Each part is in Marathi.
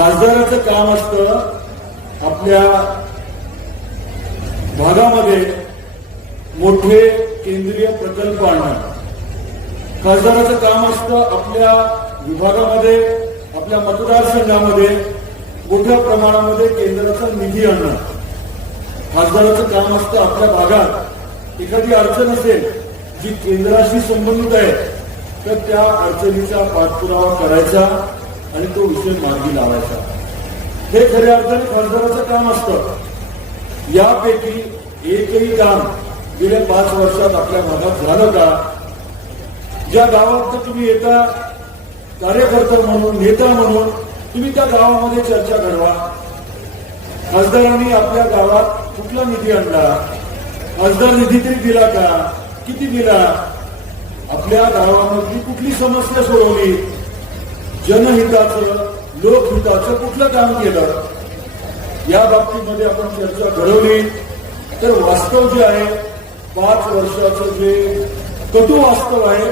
खासदाराचं काम असतं आपल्या भागामध्ये मोठे केंद्रीय प्रकल्प आणणं खासदाराचं काम असतं आपल्या विभागामध्ये आपल्या मतदारसंघामध्ये मोठ्या प्रमाणामध्ये केंद्राचा निधी आणणं खासदाराचं काम असतं आपल्या भागात एखादी अडचण असेल जी केंद्राशी संबंधित आहे तर त्या अडचणीचा पाठपुरावा करायचा आणि तो विषय मार्गी लावायचा हे खऱ्या अर्थाने खासदाराचं काम असतं यापैकी एकही काम गेल्या पाच वर्षात आपल्या भागात झालं का ज्या गावात तुम्ही येता कार्यकर्ता म्हणून नेता म्हणून तुम्ही त्या गावामध्ये चर्चा करवा खासदारांनी आपल्या गावात कुठला निधी आणला खासदार निधी तरी दिला का किती दिला आपल्या गावामधली कुठली समस्या सोडवली जनहिताचं लोकहिताचं कुठलं काम केलं या बाबतीमध्ये आपण चर्चा घडवली तर वास्तव जे आहे पाच वर्षाचं जे कटु वास्तव आहे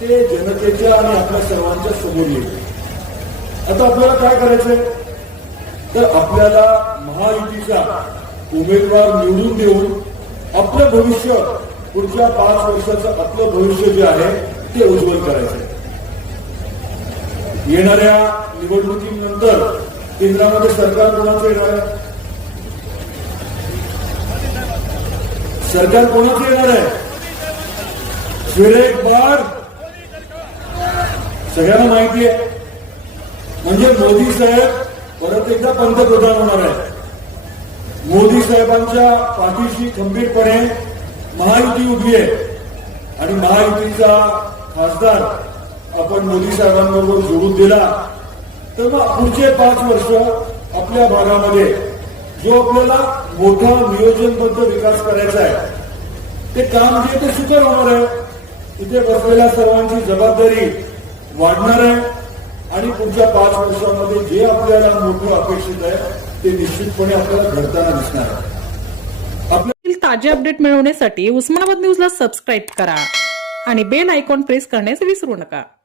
ते जनतेच्या आणि आपल्या सर्वांच्या समोर येईल आता आपल्याला काय करायचंय तर आपल्याला महायुतीचा उमेदवार निवडून देऊन आपलं भविष्य पुढच्या पाच वर्षाचं आपलं भविष्य जे आहे ते उज्ज्वल करायचं येणाऱ्या निवडणुकीनंतर केंद्रामध्ये सरकार कोणाचं येणार आहे सरकार कोणाचं येणार आहे सुरेख सगळ्यांना माहिती आहे म्हणजे मोदी साहेब परत एकदा पंतप्रधान होणार आहे मोदी साहेबांच्या पाठीशी खंबीरपणे महायुती उभी आहे आणि महायुतीचा खासदार आपण मोदी साहेबांबरोबर जोडून दिला तर मग पुढचे पाच वर्ष आपल्या भागामध्ये जो आपल्याला मोठा नियोजनबद्ध विकास करायचा आहे ते काम जे ते सुकर होणार आहे तिथे बसलेल्या सर्वांची जबाबदारी वाढणार आहे आणि पुढच्या पाच वर्षामध्ये जे आपल्याला मोठं अपेक्षित आहे ते निश्चितपणे आपल्याला घडताना दिसणार आहे ताजे अपडेट मिळवण्यासाठी उस्मानाबाद न्यूजला सबस्क्राईब करा आणि बेल आयकॉन प्रेस करण्यास विसरू नका